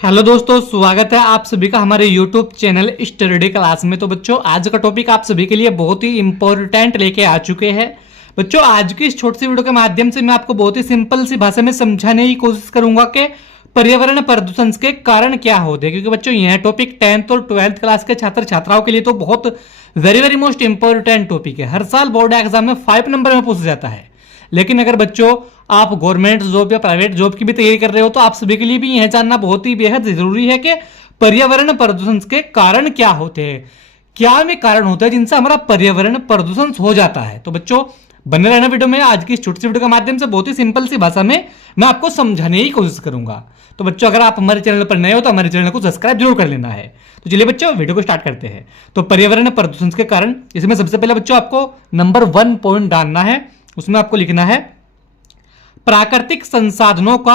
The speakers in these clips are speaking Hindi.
हेलो दोस्तों, स्वागत है आप सभी का हमारे YouTube चैनल स्टडी क्लास में। तो बच्चों, आज का टॉपिक आप सभी के लिए बहुत ही इंपॉर्टेंट लेके आ चुके हैं। बच्चों, आज की इस छोटी सी वीडियो के माध्यम से मैं आपको बहुत ही सिंपल सी भाषा में समझाने की कोशिश करूंगा कि पर्यावरण प्रदूषण के कारण क्या होते हैं। क्योंकि बच्चों, यह टॉपिक 10th और 12th क्लास के छात्र छात्राओं के लिए तो बहुत वेरी मोस्ट इंपॉर्टेंट टॉपिक है। हर साल बोर्ड एग्जाम में 5 नंबर में पूछा जाता है। लेकिन अगर बच्चों आप गवर्नमेंट जॉब या प्राइवेट जॉब की भी तैयारी कर रहे हो तो आप सभी के लिए भी यह जानना बहुत ही बेहद जरूरी है कि पर्यावरण प्रदूषण के कारण क्या होते हैं, क्या वे कारण होते हैं जिनसे हमारा पर्यावरण प्रदूषण हो जाता है। तो बच्चों, बने रहना वीडियो में। आज की इस छोटी सी वीडियो के माध्यम से बहुत ही सिंपल सी भाषा में मैं आपको समझाने की कोशिश करूंगा। तो बच्चों, अगर आप हमारे चैनल पर नए हो तो हमारे चैनल को सब्सक्राइब जरूर कर लेना है। तो चलिए बच्चों, वीडियो को स्टार्ट करते हैं। तो पर्यावरण प्रदूषण के कारण, इसमें सबसे पहले बच्चों आपको नंबर 1 पॉइंट डालना है। उसमें आपको लिखना है प्राकृतिक संसाधनों का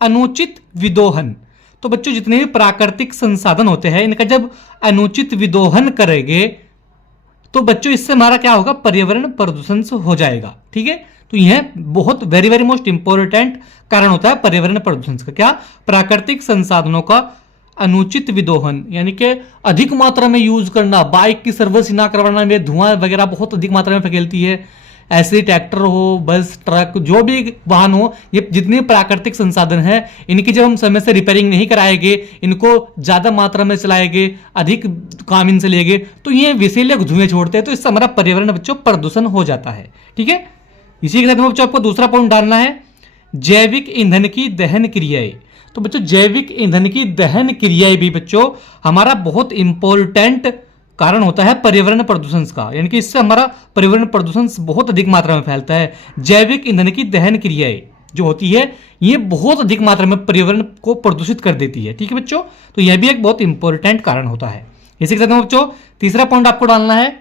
अनुचित विदोहन। तो बच्चों, जितने भी प्राकृतिक संसाधन होते हैं इनका जब अनुचित विदोहन करेंगे तो बच्चों इससे हमारा क्या होगा, पर्यावरण प्रदूषण हो जाएगा। ठीक है, तो यह बहुत वेरी मोस्ट इंपॉर्टेंट कारण होता है पर्यावरण प्रदूषण का। क्या? प्राकृतिक संसाधनों का अनुचित विदोहन, यानी कि अधिक मात्रा में यूज करना। बाइक की सर्विस ना करवाना में धुआं वगैरह बहुत अधिक मात्रा में फैलती है। ऐसे ट्रैक्टर हो, बस, ट्रक, जो भी वाहन हो, ये जितने प्राकृतिक संसाधन हैं इनकी जब हम समय से रिपेयरिंग नहीं कराएंगे, इनको ज्यादा मात्रा में चलाएंगे, अधिक काम इनसे लेंगे तो ये विषैले धुएं छोड़ते हैं। तो इससे हमारा पर्यावरण बच्चों प्रदूषण हो जाता है। ठीक है, इसी के साथ में बच्चों आपको दूसरा पॉइंट डालना है जैविक ईंधन की दहन क्रियाएं। तो बच्चों, जैविक ईंधन की दहन क्रियाएं भी बच्चों हमारा बहुत इंपॉर्टेंट कारण होता है पर्यावरण प्रदूषण का, यानी कि इससे हमारा पर्यावरण प्रदूषण बहुत अधिक मात्रा में फैलता है। जैविक ईंधन की दहन क्रियाएं जो होती है ये बहुत अधिक मात्रा में पर्यावरण को प्रदूषित कर देती है। ठीक है बच्चों, तो यह भी एक बहुत इंपॉर्टेंट कारण होता है। इसी के साथ में बच्चों तीसरा पॉइंट आपको डालना है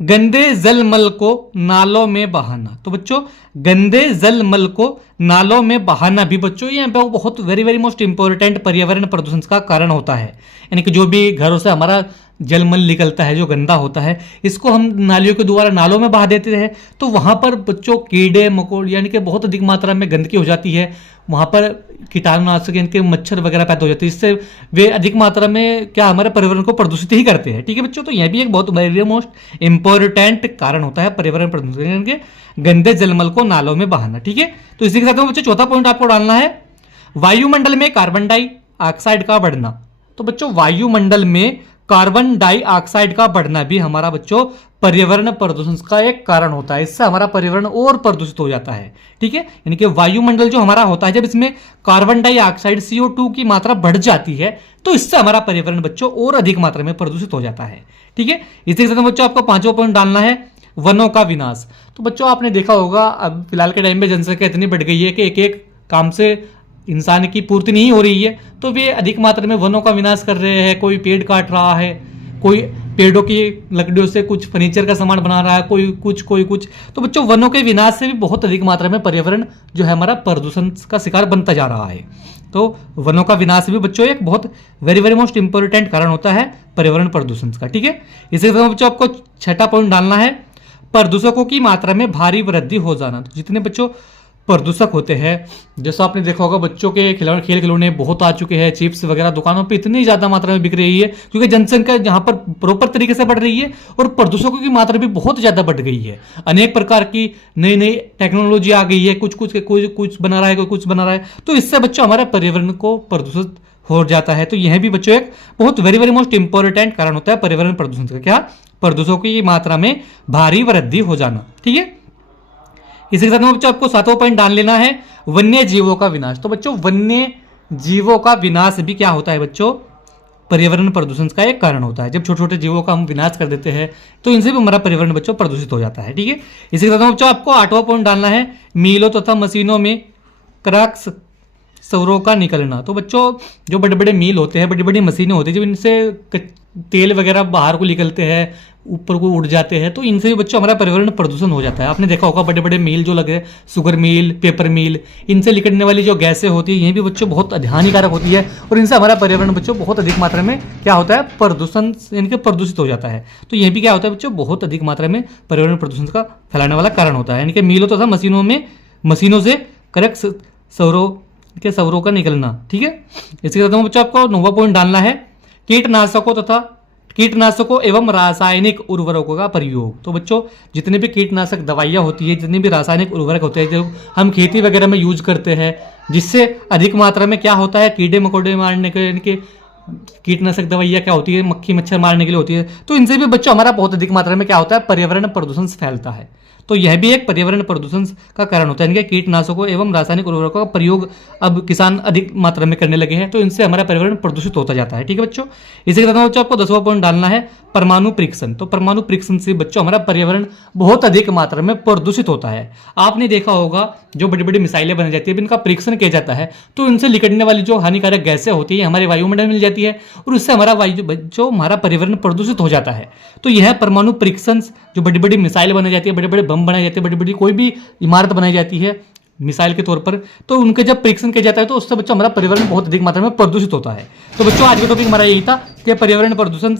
गंदे जल मल को नालों में बहाना। तो बच्चों, गंदे जल मल को नालों में बहाना भी बच्चों ये बहुत वेरी मोस्ट इंपॉर्टेंट पर्यावरण प्रदूषण का कारण होता है। यानी कि जो भी घरों से हमारा जलमल निकलता है जो गंदा होता है, इसको हम नालियों के द्वारा नालों में बहा देते हैं तो वहां पर बच्चों कीड़े मकोड़े यानी कि बहुत अधिक मात्रा में गंदगी हो जाती है। वहां पर कीटाणुनाशक इनके मच्छर वगैरह पैदा हो जाते हैं, इससे वे अधिक मात्रा में क्या हमारे पर्यावरण को प्रदूषित ही करते हैं। ठीक है बच्चों, तो यह भी एक बहुत वेरी मोस्ट इंपॉर्टेंट कारण होता है पर्यावरण प्रदूषण के, गंदे जलमल को नालों में बहाना। ठीक है, तो इसी के साथ में बच्चों चौथा पॉइंट आपको डालना है वायुमंडल में कार्बन डाइऑक्साइड का बढ़ना। तो बच्चों, वायुमंडल में कार्बन डाइऑक्साइड का बढ़ना भी हमारा बच्चों पर्यावरण प्रदूषण का एक कारण होता है। इससे हमारा पर्यावरण और प्रदूषित हो जाता है। ठीक है, यानी कि वायुमंडल जो हमारा होता है जब इसमें कार्बन डाइऑक्साइड CO2 की मात्रा बढ़ जाती है तो इससे हमारा पर्यावरण बच्चों और अधिक मात्रा में प्रदूषित हो जाता है। ठीक है, इसी के साथ बच्चों आपको पांचवा पॉइंट डालना है वनों का विनाश। तो बच्चों, आपने देखा होगा अब फिलहाल के टाइम में जनसंख्या इतनी बढ़ गई है कि एक एक काम से इंसान की पूर्ति नहीं हो रही है, तो वे अधिक मात्रा में वनों का विनाश कर रहे हैं। कोई पेड़ काट रहा है, कोई पेड़ों की लकड़ियों से कुछ फर्नीचर का सामान बना रहा है, कोई कुछ। तो बच्चों, वनों के विनाश से भी बहुत अधिक मात्रा में पर्यावरण जो है हमारा प्रदूषण का शिकार बनता जा रहा है। तो वनों का विनाश भी बच्चों एक बहुत वेरी मोस्ट इंपॉर्टेंट कारण होता है पर्यावरण प्रदूषण का। ठीक है, इसी तरह बच्चों आपको छठा पॉइंट डालना है प्रदूषकों की मात्रा में भारी वृद्धि हो जाना। तो जितने बच्चों प्रदूषक होते हैं, जैसा आपने देखा होगा बच्चों के खिलौने बहुत आ चुके हैं, चिप्स वगैरह दुकानों पे इतनी ज्यादा मात्रा में बिक रही है क्योंकि जनसंख्या यहाँ पर प्रॉपर तरीके से बढ़ रही है और प्रदूषकों की मात्रा भी बहुत ज्यादा बढ़ गई है। अनेक प्रकार की नई टेक्नोलॉजी आ गई है, कुछ बना रहा है, कोई कुछ बना रहा है, तो इससे बच्चों हमारे पर्यावरण को प्रदूषित हो जाता है। तो यह भी बच्चों एक बहुत वेरी मोस्ट इंपॉर्टेंट कारण होता है पर्यावरण प्रदूषण का। क्या? प्रदूषकों की मात्रा में भारी वृद्धि हो जाना। ठीक है, इसी के साथ में बच्चों आपको सातवां पॉइंट डाल लेना है वन्य जीवों का विनाश। तो बच्चों, वन्य जीवों का विनाश भी क्या होता है बच्चों, पर्यावरण प्रदूषण का एक कारण होता है। जब छोटे छोटे जीवों का हम विनाश कर देते हैं तो इनसे भी हमारा पर्यावरण बच्चों प्रदूषित हो जाता है। ठीक है, इसी के साथ में बच्चों आपको आठवां पॉइंट डालना है मीलों तथा मशीनों में क्रैक्स सौरों का निकलना। तो बच्चों, जो बड़े बड़े मील होते हैं, बड़ी बड़ी मशीनें होती हैं, जब इनसे तेल वगैरह बाहर को निकलते हैं, ऊपर को उड़ जाते हैं, तो इनसे भी बच्चों हमारा पर्यावरण प्रदूषण हो जाता है। आपने देखा होगा बड़े बड़े मील जो लगे, शुगर मिल, पेपर मिल, इनसे निकलने वाली जो गैसें होती है ये भी बच्चों बहुत हानिकारक होती है और इनसे हमारा पर्यावरण बच्चों बहुत अधिक मात्रा में क्या होता है, प्रदूषण, इनके प्रदूषित हो जाता है। तो यह भी क्या होता है बच्चों, बहुत अधिक मात्रा में पर्यावरण प्रदूषण का फैलाने वाला कारण होता है। यानी कि मीलों तथा मशीनों से करेक्ट सौरों के सौरों का निकलना। ठीक है, इसके साथ बच्चों आपको 9वां पॉइंट डालना है कीटनाशकों तथा कीटनाशकों एवं रासायनिक उर्वरकों का प्रयोग। तो बच्चों जितने भी कीटनाशक दवाइयाँ होती है, जितनी भी रासायनिक उर्वरक होते हैं जो हम खेती वगैरह में यूज करते हैं, जिससे अधिक मात्रा में क्या होता है, कीड़े मकोड़े मारने के कीटनाशक दवाइयाँ क्या होती है, मक्खी मच्छर मारने के लिए होती है, तो इनसे भी बच्चों हमारा बहुत अधिक मात्रा में क्या होता है, पर्यावरण प्रदूषण फैलता है। तो यह भी एक पर्यावरण प्रदूषण का कारण होता है। इनके कीटनाशकों एवं रासायनिक उर्वरकों का प्रयोग अब किसान अधिक मात्रा में करने लगे हैं, तो इनसे हमारा पर्यावरण प्रदूषित होता जाता है। ठीक है बच्चों, इसी के साथ बच्चों आपको 10वां पॉइंट डालना है परमाणु परीक्षण। तो परमाणु परीक्षण से बच्चों हमारा पर्यावरण बहुत अधिक मात्रा में प्रदूषित होता है। आपने देखा होगा जो बड़ी बड़ी मिसाइलें बनाई जाती है, इनका परीक्षण किया जाता है, तो इनसे निकलने वाली जो हानिकारक गैसें होती है हमारे वायुमंडल में मिल जाती है और उससे हमारा वायु जो हमारा पर्यावरण प्रदूषित हो जाता है। तो यह परमाणु परीक्षण, जो बड़ी बड़ी मिसाइल बनाई जाती है, बड़े बड़े बम बनाए जाते हैं, बड़ी बड़ी कोई भी इमारत बनाई जाती है मिसाइल के तौर पर, तो उनके जब परीक्षण किया जाता है तो उससे बच्चों हमारा पर्यावरण बहुत अधिक मात्रा में प्रदूषित होता है। तो बच्चों आज का टॉपिक हमारा यही था कि पर्यावरण प्रदूषण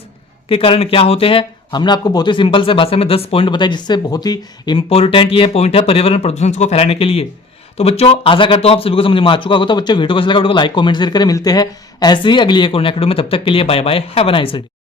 के कारण क्या होते हैं। हमने आपको बहुत ही सिंपल से भाषा में 10 पॉइंट बताए, जिससे बहुत ही इंपॉर्टेंट ये पॉइंट है पर्यावरण प्रदूषण को फैलाने के लिए। तो बच्चों आशा करता हूं आप सभी को समझ में आ चुका होगा। तो बच्चों वीडियो को अच्छा लगा वीडियो को लाइक कमेंट शेयर करें। मिलते हैं ऐसे ही अगली एक और नई वीडियो में, तब तक के लिए bye bye, have a nice day.